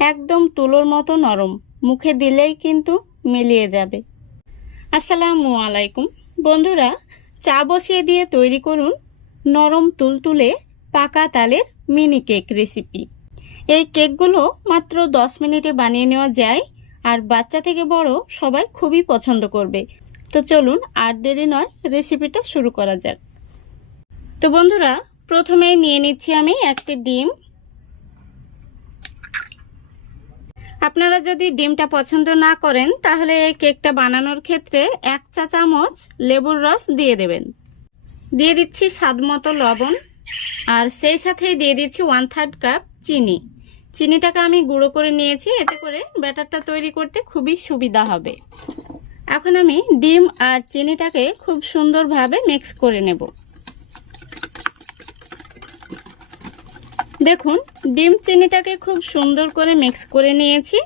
একদম তুলোর মতো নরম, মুখে দিলেই কিন্তু মিলিয়ে যাবে। আসসালামু আলাইকুম বন্ধুরা, চা বসিয়ে দিয়ে তৈরি করুন নরম তুলতুলে পাকা তালের মিনি কেক রেসিপি। এই কেকগুলো মাত্র 10 মিনিটে বানিয়ে নেওয়া যায়, আর বাচ্চা থেকে বড় সবাই খুবই পছন্দ করবে। তো চলুন আর দেরি নয়, রেসিপিটা শুরু করা যাক। তো বন্ধুরা, প্রথমে নিয়ে নিচ্ছি আমি একটি ডিম। আপনারা যদি ডিমটা পছন্দ না করেন তাহলে এই কেকটা বানানোর ক্ষেত্রে 1 চা চামচ লেবুর রস দিয়ে দেবেন। দিয়ে দিচ্ছি স্বাদ মতো লবণ, আর সেই সাথেই দিয়ে দিচ্ছি 1/3 কাপ চিনি। চিনিটাকে আমি গুঁড়ো করে নিয়েছি, এতে করে ব্যাটারটা তৈরি করতে খুবই সুবিধা হবে। এখন আমি ডিম আর চিনিটাকে খুব সুন্দরভাবে মিক্স করে নেব। দেখুন, ডিম চিনিটাকে খুব সুন্দর করে মিক্স করে নিয়েছি।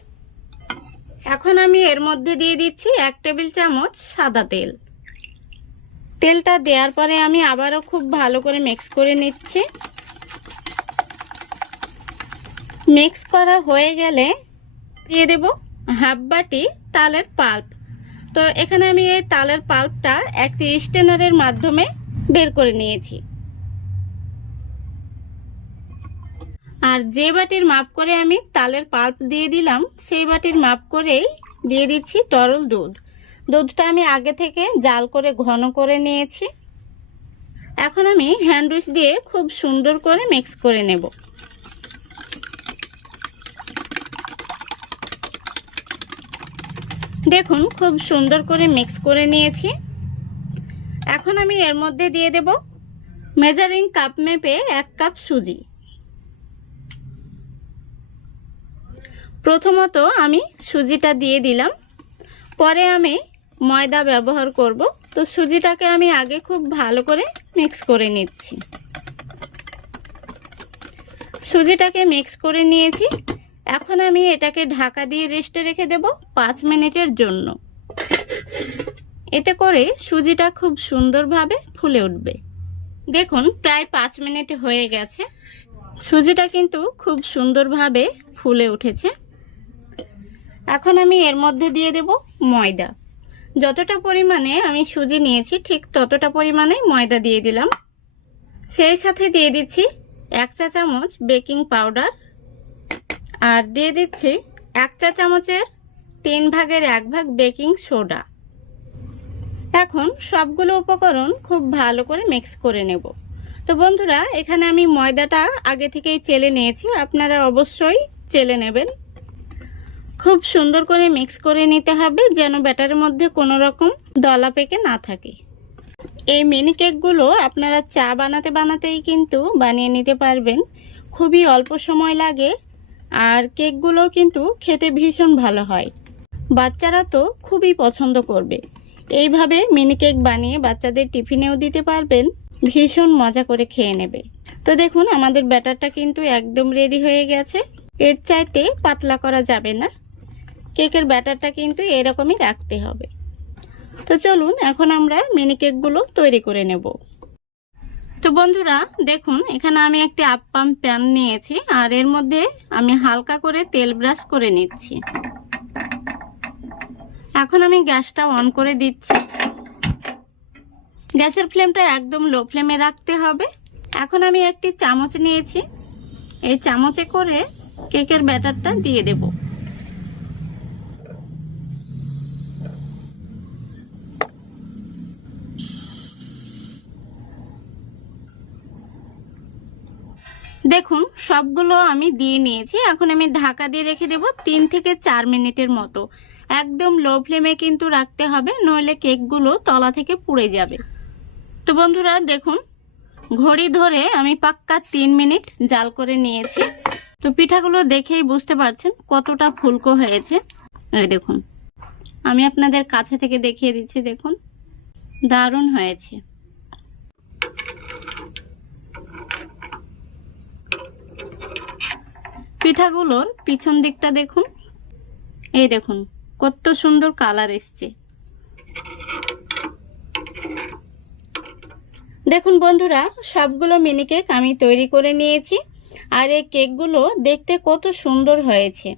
এখন আমি এর মধ্যে দিয়ে দিচ্ছি 1 টেবিল চামচ সাদা তেল। তেলটা দেওয়ার পরে আমি আবারও খুব ভালো করে মিক্স করে নিচ্ছি। মিক্স করা হয়ে গেলে দিয়ে দেব হাফ বাটি তালের পাল্প। তো এখানে আমি এই তালের পাল্পটা একটি স্ট্রেনারের মাধ্যমে বের করে নিয়েছি। আর যে বাটির মাপ করে আমি তালের পাল্প দিয়ে দিলাম, সেই বাটির মাপ করেই দিয়ে দিচ্ছি তরল দুধ। দুধটা আমি আগে থেকে জাল করে ঘন করে নিয়েছি। এখন আমি হ্যান্ড উইচ দিয়ে খুব সুন্দর করে মিক্স করে নেব। দেখুন, খুব সুন্দর করে মিক্স করে নিয়েছি। এখন আমি এর মধ্যে দিয়ে দেব মেজারিং কাপ মেপে 1 কাপ সুজি। প্রথমত আমি সুজিটা দিয়ে দিলাম, পরে আমি ময়দা ব্যবহার করব। তো সুজিটাকে আমি আগে খুব ভালো করে মিক্স করে নিচ্ছি। সুজিটাকে মিক্স করে নিয়েছি। এখন আমি এটাকে ঢাকা দিয়ে রেস্টে রেখে দেব 5 মিনিটের জন্য। এতে করে সুজিটা খুব সুন্দরভাবে ফুলে উঠবে। দেখুন, প্রায় 5 মিনিট হয়ে গেছে। সুজিটা কিন্তু খুব সুন্দরভাবে ফুলে উঠেছে। এখন আমি এর মধ্যে দিয়ে দেব ময়দা। যতটা পরিমাণে আমি সুজি নিয়েছি ঠিক ততটা পরিমাণে ময়দা দিয়ে দিলাম। সেই সাথে দিয়ে দিচ্ছি 1 চা চামচ বেকিং পাউডার, আর দিয়ে দিচ্ছি 1 চা চামচের 3 ভাগের 1 ভাগ বেকিং সোডা। এখন সবগুলো উপকরণ খুব ভালো করে মিক্স করে নেব। তো বন্ধুরা, এখানে আমি ময়দাটা আগে থেকেই চেলে নিয়েছি, আপনারা অবশ্যই চেলে নেবেন। খুব সুন্দর করে মিক্স করে নিতে হবে যেন ব্যাটারের মধ্যে কোনো রকম দলা পেকে না থাকে। এই মিনি কেকগুলো আপনারা চা বানাতে বানাতেই কিন্তু বানিয়ে নিতে পারবেন। খুবই অল্প সময় লাগে, আর কেকগুলো কিন্তু খেতে ভীষণ ভালো হয়। বাচ্চারা তো খুবই পছন্দ করবে। এইভাবে মিনি কেক বানিয়ে বাচ্চাদের টিফিনেও দিতে পারবেন, ভীষণ মজা করে খেয়ে নেবে। তো দেখুন, আমাদের ব্যাটারটা কিন্তু একদম রেডি হয়ে গেছে। এর চাইতে পাতলা করা যাবে না। কেকের ব্যাটারটা কিন্তু এরকমই রাখতে হবে। তো চলুন এখন আমরা মিনি কেকগুলো তৈরি করে নেব। তো বন্ধুরা দেখুন, এখানে আমি একটি আপ্পাম প্যান নিয়েছি, আর এর মধ্যে আমি হালকা করে তেল ব্রাশ করে নিচ্ছি। এখন আমি গ্যাসটা অন করে দিচ্ছি। গ্যাসের ফ্লেমটা একদম লো ফ্লেমে রাখতে হবে। এখন আমি একটি চামচ নিয়েছি, এই চামচে করে কেকের ব্যাটারটা দিয়ে দেব। দেখুন, সবগুলো আমি দিয়ে নিয়েছি। এখন আমি ঢাকা দিয়ে রেখে দেব 3 থেকে 4 মিনিটের মতো। একদম লো ফ্লেমে কিন্তু রাখতে হবে, নইলে কেকগুলো তলা থেকে পুড়ে যাবে। তো বন্ধুরা দেখুন, ঘড়ি ধরে আমি পাক্কা 3 মিনিট জাল করে নিয়েছি। তো পিঠাগুলো দেখেই বুঝতে পারছেন কতটা ফুলকো হয়েছে। এই দেখুন, আমি আপনাদের কাছে থেকে দেখিয়ে দিচ্ছি। দেখুন, দারুণ হয়েছে। পিঠাগুলোর পিছন দিকটা দেখুন, এই দেখুন কত সুন্দর কালার এসছে। দেখুন বন্ধুরা, সবগুলো মিনি কেক আমি তৈরি করে নিয়েছি। আর এই কেকগুলো দেখতে কত সুন্দর হয়েছে।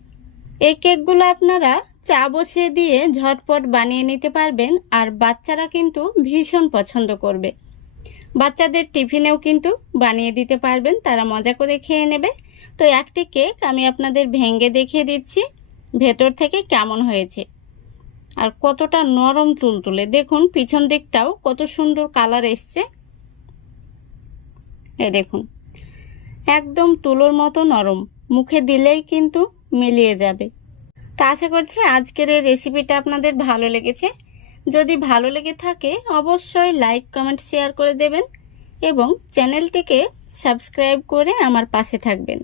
এই কেকগুলো আপনারা চা বসিয়ে দিয়ে ঝটপট বানিয়ে নিতে পারবেন, আর বাচ্চারা কিন্তু ভীষণ পছন্দ করবে। বাচ্চাদের টিফিনেও কিন্তু বানিয়ে দিতে পারবেন, তারা মজা করে খেয়ে নেবে। তো একটি কেক আমি আপনাদের ভেঙে দেখিয়ে দিচ্ছি ভেতর থেকে কেমন হয়েছে আর কতটা নরম তুলতুলে। দেখুন পিছন দিকটাও কত সুন্দর কালার এসছে। এই দেখুন একদম তুলোর মতো নরম, মুখে দিলেই কিন্তু মিলিয়ে যাবে। তো আশা করছি আজকের এই রেসিপিটা আপনাদের ভালো লেগেছে। যদি ভালো লেগে থাকে অবশ্যই লাইক কমেন্ট শেয়ার করে দেবেন এবং চ্যানেলটিকে সাবস্ক্রাইব করে আমার পাশে থাকবেন।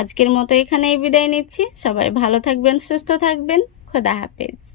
আজকের মতো এখানেই বিদায় নিচ্ছি। সবাই ভালো থাকবেন, সুস্থ থাকবেন। খোদা হাফেজ।